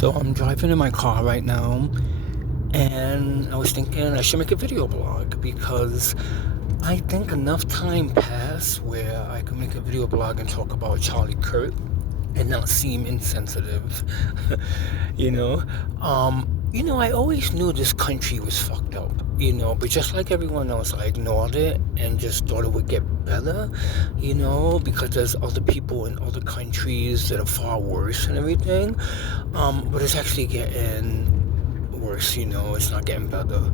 So I'm driving in my car right now, and I was thinking I should make a video blog because I think enough time passed where I could make a video blog and talk about Charlie Kirk and not seem insensitive. you know, I always knew this country was fucked up. But just like everyone else, I ignored it and just thought it would get better. Because there's other people in other countries that are far worse and everything. But it's actually getting worse, it's not getting better.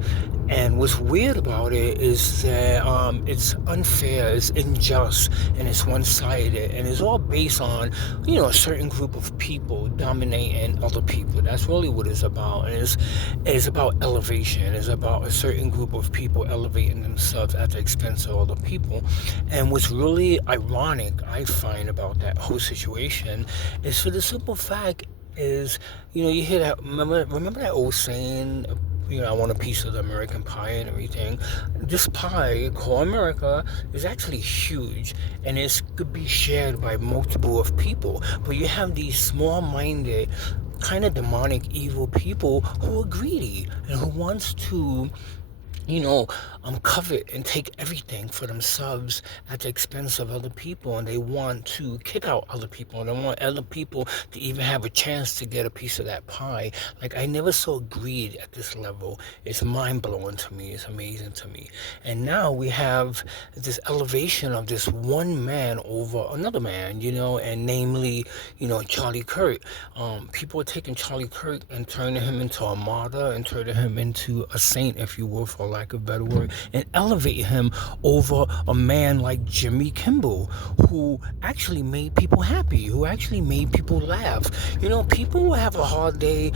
And what's weird about it is that it's unfair, it's unjust, and it's one-sided, and it's all based on, a certain group of people dominating other people. That's really what it's about. And it's about elevation. It's about a certain group of people elevating themselves at the expense of other people. And what's really ironic, I find, about that whole situation is for the simple fact is, you hear that, remember that old saying, I want a piece of the American pie and everything. This pie called America is actually huge, and it could be shared by multiple of people. But you have these small-minded, kind of demonic, evil people who are greedy and who wants to covet and take everything for themselves at the expense of other people, and they want to kick out other people, and they want other people to even have a chance to get a piece of that pie. Like, I never saw greed at this level. It's mind-blowing to me. It's amazing to me. And now we have this elevation of this one man over another man, and namely, Charlie Kirk. People are taking Charlie Kirk and turning him into a martyr and turning him into a saint, if you will, for lack of a better word, and elevate him over a man like Jimmy Kimmel, who actually made people happy, who actually made people laugh. People will have a hard day,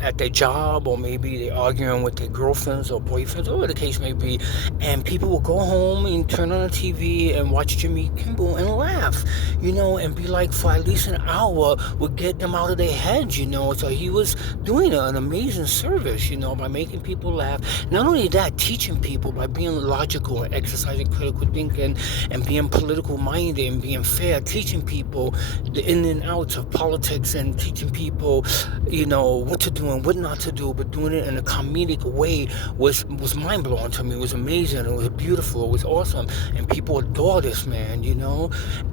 at their job, or maybe they're arguing with their girlfriends or boyfriends, or whatever the case may be, and people will go home and turn on the TV and watch Jimmy Kimmel and laugh, and be like, for at least an hour, would get them out of their heads, So he was doing an amazing service, by making people laugh. Not only that, teaching people by being logical and exercising critical thinking and being political minded and being fair, teaching people the in and outs of politics and teaching people, what to do and what not to do, but doing it in a comedic way was mind blowing to me. It was amazing. It was beautiful. It was awesome. And people adore this man,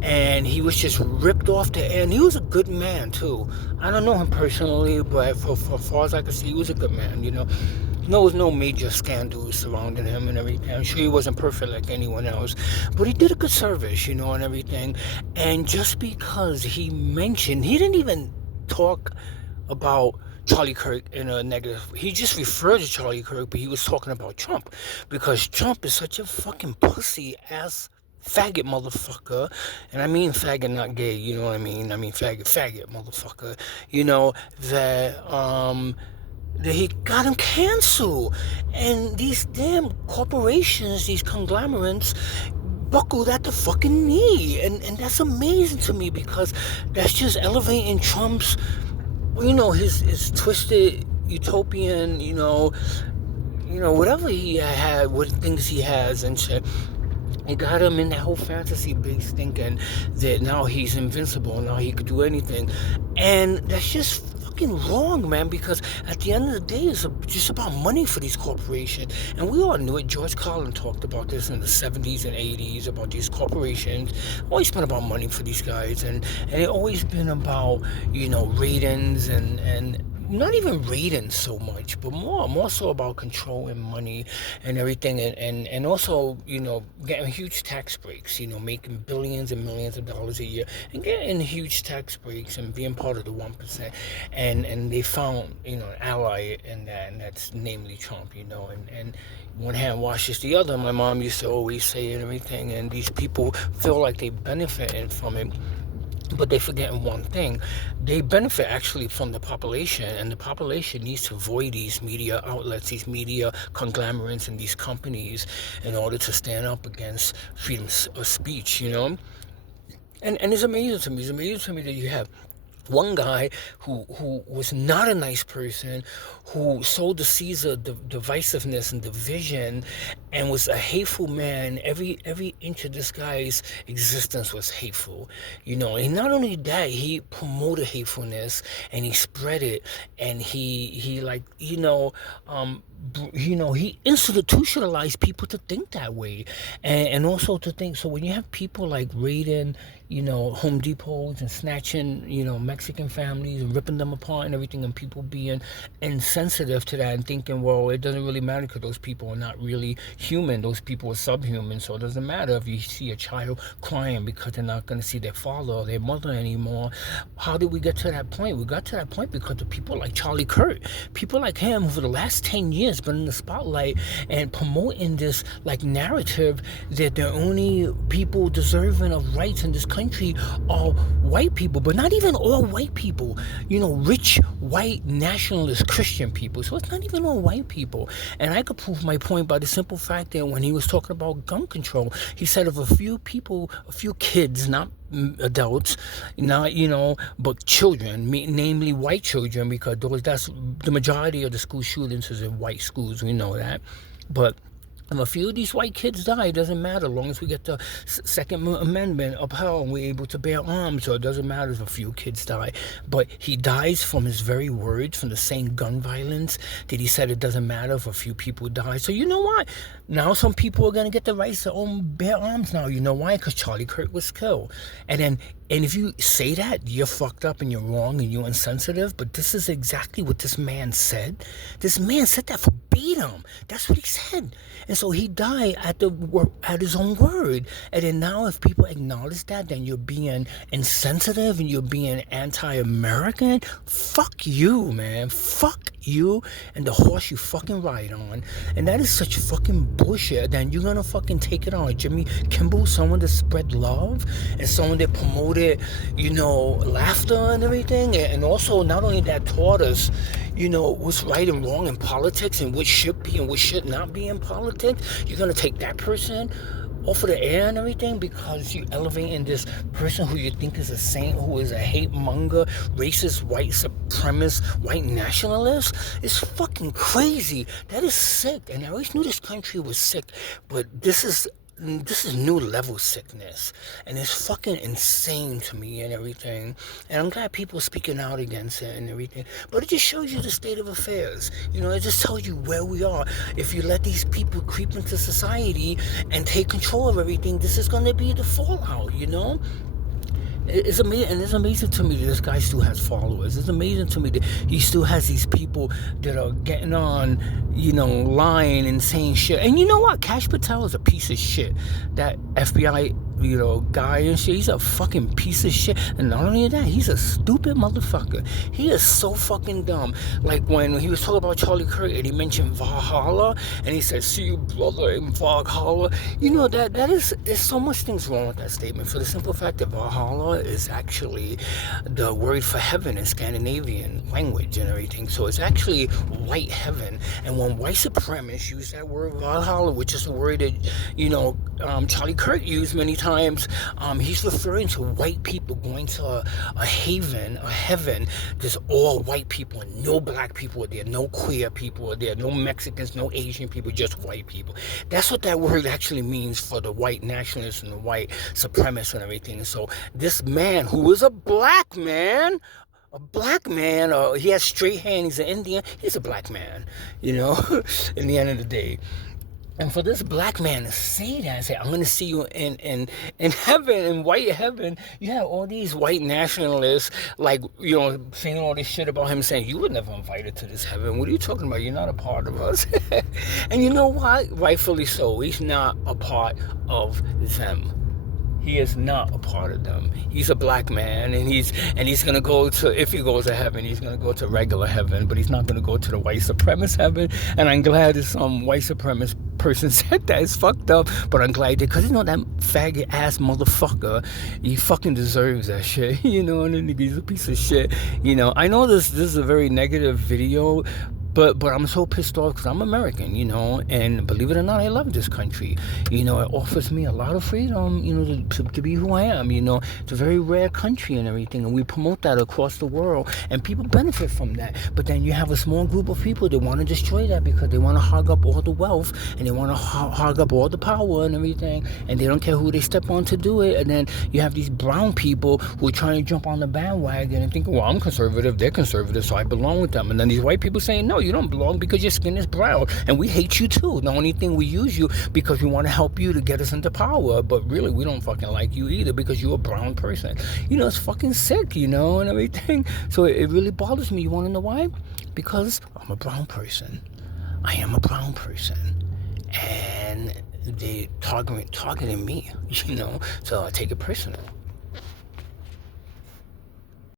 and he was just ripped off the air. And he was a good man too. I don't know him personally, but for far as I can see, he was a good man, There was no major scandals surrounding him and everything. I'm sure he wasn't perfect like anyone else, but he did a good service, and everything. And just because he didn't even talk about Charlie Kirk in a negative. He just referred to Charlie Kirk, but he was talking about Trump, because Trump is such a fucking pussy ass faggot motherfucker. And I mean faggot, not gay, you know what I mean? I mean faggot motherfucker. That he got him canceled. And these damn corporations, these conglomerates, buckled at the fucking knee. And that's amazing to me, because that's just elevating Trump's, his twisted utopian, whatever he had, what things he has and shit. It got him in that whole fantasy-based thinking that now he's invincible, now he could do anything. And that's just fucking wrong, man, because at the end of the day, it's just about money for these corporations. And we all knew it. George Carlin talked about this in the 70s and 80s, about ththese corporations. Always been about money for these guys. And it always been about, ratings and not even ratings so much, but more so about controlling money and everything, and also, getting huge tax breaks, making billions and millions of dollars a year, and getting huge tax breaks and being part of the 1%. And they found, an ally in that, and that's namely Trump, and one hand washes the other. My mom used to always say and everything, and these people feel like they benefited from it. But they forgetting one thing. They benefit actually from the population, and the population needs to avoid these media outlets, these media conglomerates, and these companies in order to stand up against freedom of speech, And it's amazing to me. It's amazing to me that you have One guy who was not a nice person, who sowed the seeds of divisiveness and division, and was a hateful man. Every inch of this guy's existence was hateful, And not only that, he promoted hatefulness and he spread it, and he like he institutionalized people to think that way, and also to think. So when you have people like raiding, Home Depots and snatching, Mexican families and ripping them apart and everything, and people being insensitive to that and thinking, well, it doesn't really matter because those people are not really human. Those people are subhuman, so it doesn't matter if you see a child crying because they're not going to see their father or their mother anymore. How did we get to that point? We got to that point because of people like Charlie Kirk, people like him who for the last 10 years been in the spotlight and promoting this like narrative that the only people deserving of rights in this country are white people, but not even all white people, rich white nationalist Christian people. So it's not even all white people. And I could prove my point by the simple fact that when he was talking about gun control, he said of a few people, a few kids, not adults, not but children, namely white children, because that's the majority of the school shootings is in white schools. We know that, but if a few of these white kids die, it doesn't matter. As long as we get the Second Amendment upheld and we're able to bear arms, so it doesn't matter if a few kids die. But he dies from his very words, from the same gun violence that he said it doesn't matter if a few people die. So you know what? Now some people are going to get the rights to bear arms now. You know why? Because Charlie Kirk was killed. And if you say that, you're fucked up and you're wrong and you're insensitive. But this is exactly what this man said. This man said that verbatim. That's what he said. And so he died at his own word. And then now if people acknowledge that, then you're being insensitive and you're being anti-American. Fuck you, man. Fuck you and the horse you fucking ride on. And that is such fucking bullshit. Then you're gonna fucking take it on Jimmy Kimmel, someone that spread love and someone that promoted, laughter and everything. And also not only that taught us, what's right and wrong in politics and what should be and what should not be in politics. You're gonna take that person off of the air and everything because you elevating this person who you think is a saint, who is a hate monger, racist, white supremacist, white nationalist. It's fucking crazy. That is sick. And I always knew this country was sick, but this is new level sickness, and it's fucking insane to me and everything. And I'm glad people are speaking out against it and everything, but it just shows you the state of affairs. It just tells you where we are. If you let these people creep into society and take control of everything, this is going to be the fallout. It's amazing, and it's amazing to me that this guy still has followers. It's amazing to me that he still has these people that are getting on, lying and saying shit. And you know what? Kash Patel is a piece of shit. That FBI, guy and shit, he's a fucking piece of shit. And not only that, he's a stupid motherfucker. He is so fucking dumb. Like when he was talking about Charlie Kirk and he mentioned Valhalla, and he said, "See you, brother, in Valhalla." There's so much things wrong with that statement, for the simple fact that Valhalla is actually the word for heaven in Scandinavian language and everything. So it's actually white heaven. And when white supremacists use that word Valhalla, which is a word that Charlie Kirk used many times, he's referring to white people going to a haven, a heaven. There's all white people and no black people are there, no queer people are there, no Mexicans, no Asian people, just white people. That's what that word actually means for the white nationalists and the white supremacists and everything. So this man, who is a black man, he has straight hair and he's an Indian, he's a black man, in the end of the day. And for this black man to say that and say, "I'm going to see you in heaven, in white heaven," you have all these white nationalists, like, saying all this shit about him, saying, "You were never invited to this heaven. What are you talking about? You're not a part of us." And you know what? Rightfully so. He's not a part of them. He is not a part of them. He's a black man, and he's gonna go to, if he goes to heaven, he's gonna go to regular heaven, but he's not gonna go to the white supremacist heaven. And I'm glad that some white supremacist person said that. It's fucked up, but I'm glad that, because that faggot ass motherfucker, he fucking deserves that shit. And then he's a piece of shit. I know this is a very negative video, But I'm so pissed off because I'm American, and believe it or not, I love this country. It offers me a lot of freedom, to be who I am. It's a very rare country and everything, and we promote that across the world, and people benefit from that. But then you have a small group of people that want to destroy that because they want to hog up all the wealth and they want to hog up all the power and everything, and they don't care who they step on to do it. And then you have these brown people who are trying to jump on the bandwagon and think, well, I'm conservative, they're conservative, so I belong with them. And then these white people saying, no, you don't belong because your skin is brown, and we hate you too. The only thing, we use you because we want to help you to get us into power, but really we don't fucking like you either because you're a brown person. It's fucking sick, and everything. So it really bothers me. You want to know why? Because I'm a brown person. I am a brown person, and they targeting me, so I take it personal.